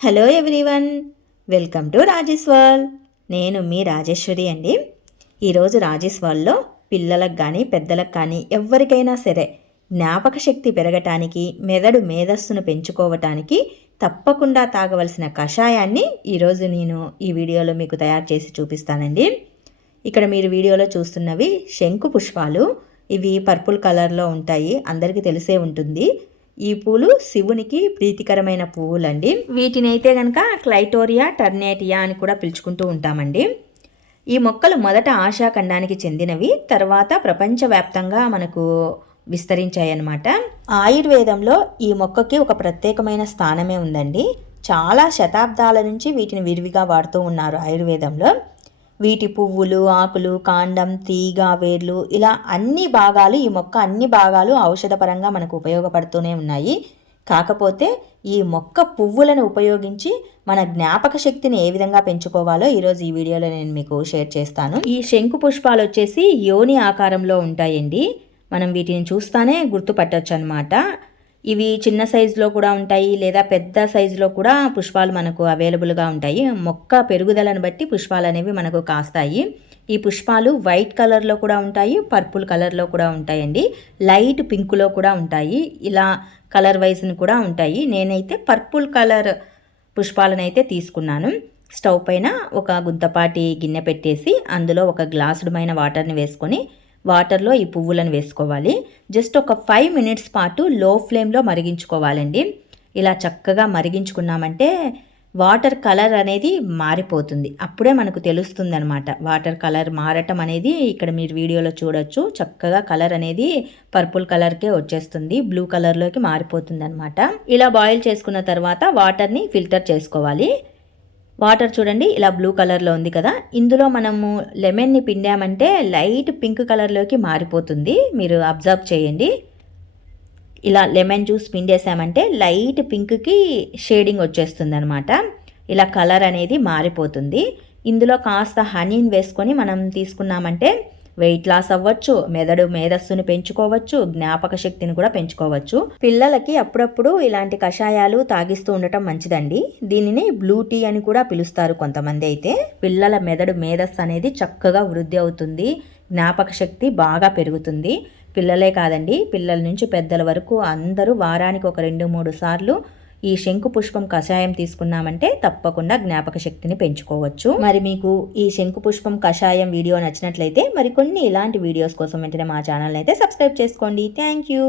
Hello everyone, welcome to Rajesh world. నేను మీ రాజేశ్వరి అండి. ఈరోజు రాజేష్ వరల్డ్లో పిల్లలకు కానీ పెద్దలకు కానీ ఎవరికైనా సరే జ్ఞాపక శక్తి పెరగటానికి, మెదడు మేధస్సును పెంచుకోవటానికి తప్పకుండా తాగవలసిన కషాయాన్ని ఈరోజు నేను ఈ వీడియోలో మీకు తయారు చేసి చూపిస్తానండి. ఇక్కడ మీరు వీడియోలో చూస్తున్నవి శంకు పుష్పాలు. ఇవి పర్పుల్ కలర్లో ఉంటాయి, అందరికీ తెలిసే ఉంటుంది. ఈ పూలు శివునికి ప్రీతికరమైన పువ్వులండి. వీటినైతే కనుక క్లైటోరియా టర్నేటియా అని కూడా పిలుచుకుంటూ ఉంటామండి. ఈ మొక్కలు మొదట ఆసియా ఖండానికి చెందినవి, తర్వాత ప్రపంచవ్యాప్తంగా మనకు విస్తరించాయన్నమాట. ఆయుర్వేదంలో ఈ మొక్కకి ఒక ప్రత్యేకమైన స్థానమే ఉందండి. చాలా శతాబ్దాల నుంచి వీటిని విరివిగా వాడుతూ ఉన్నారు ఆయుర్వేదంలో. వీటి పువ్వులు, ఆకులు, కాండం, తీగ, వేర్లు ఇలా ఈ మొక్క అన్ని భాగాలు ఔషధపరంగా మనకు ఉపయోగపడుతూనే ఉన్నాయి. కాకపోతే ఈ మొక్క పువ్వులను ఉపయోగించి మన జ్ఞాపక శక్తిని ఏ విధంగా పెంచుకోవాలో ఈరోజు ఈ వీడియోలో నేను మీకు షేర్ చేస్తాను. ఈ శంకు పుష్పాలు వచ్చేసి యోని ఆకారంలో ఉంటాయండి. మనం వీటిని చూస్తానే గుర్తుపట్టవచ్చు అనమాట. ఇవి చిన్న సైజులో కూడా ఉంటాయి, లేదా పెద్ద సైజులో కూడా పుష్పాలు మనకు అవైలబుల్గా ఉంటాయి. మొక్క పెరుగుదలను బట్టి పుష్పాలు అనేవి మనకు కాస్తాయి. ఈ పుష్పాలు వైట్ కలర్లో కూడా ఉంటాయి, పర్పుల్ కలర్లో కూడా ఉంటాయండి, లైట్ పింక్లో కూడా ఉంటాయి. ఇలా కలర్ వైజ్ని కూడా ఉంటాయి. నేనైతే పర్పుల్ కలర్ పుష్పాలను అయితే తీసుకున్నాను. స్టవ్ పైన ఒక గుంతపాటి గిన్నె పెట్టేసి అందులో ఒక గ్లాసుడమైన వాటర్ని వేసుకొని వాటర్లో ఈ పువ్వులను వేసుకోవాలి. జస్ట్ ఒక 5 మినిట్స్ పాటు లో ఫ్లేమ్లో మరిగించుకోవాలండి. ఇలా చక్కగా మరిగించుకున్నామంటే వాటర్ కలర్ అనేది మారిపోతుంది. అప్పుడే మనకు తెలుస్తుంది అనమాట వాటర్ కలర్ మారటం అనేది. ఇక్కడ మీరు వీడియోలో చూడొచ్చు, చక్కగా కలర్ అనేది పర్పుల్ కలర్కే వచ్చేస్తుంది, బ్లూ కలర్లోకి మారిపోతుంది అనమాట. ఇలా బాయిల్ చేసుకున్న తర్వాత వాటర్ని ఫిల్టర్ చేసుకోవాలి. వాటర్ చూడండి ఇలా బ్లూ కలర్లో ఉంది కదా, ఇందులో మనము లెమన్ని పిండామంటే లైట్ పింక్ కలర్లోకి మారిపోతుంది. మీరు అబ్జర్వ్ చేయండి. ఇలా లెమన్ జ్యూస్ పిండేసామంటే లైట్ పింక్కి షేడింగ్ వచ్చేస్తుంది అనమాట. ఇలా కలర్ అనేది మారిపోతుంది. ఇందులో కాస్త హనీని వేసుకొని మనం తీసుకున్నామంటే వెయిట్ లాస్ అవ్వచ్చు, మెదడు మేధస్సుని పెంచుకోవచ్చు, జ్ఞాపక శక్తిని కూడా పెంచుకోవచ్చు. పిల్లలకి అప్పుడప్పుడు ఇలాంటి కషాయాలు తాగిస్తూ ఉండటం మంచిదండి. దీనిని బ్లూ టీ అని కూడా పిలుస్తారు కొంతమంది అయితే. పిల్లల మెదడు మేధస్సు అనేది చక్కగా వృద్ధి అవుతుంది, జ్ఞాపక శక్తి బాగా పెరుగుతుంది. పిల్లలే కాదండి, పిల్లల నుంచి పెద్దల వరకు అందరూ వారానికి ఒక 2-3 సార్లు ఈ శంకు పుష్పం కషాయం తీసుకున్నామంటే తప్పకుండా జ్ఞాపక శక్తిని పెంచుకోవచ్చు. మరి మీకు ఈ శంకు పుష్పం కషాయం వీడియో నచ్చినట్లయితే మరికొన్ని ఇలాంటి వీడియోస్ కోసం వెంటనే మా ఛానల్ అయితే సబ్స్క్రైబ్ చేసుకోండి. Thank you.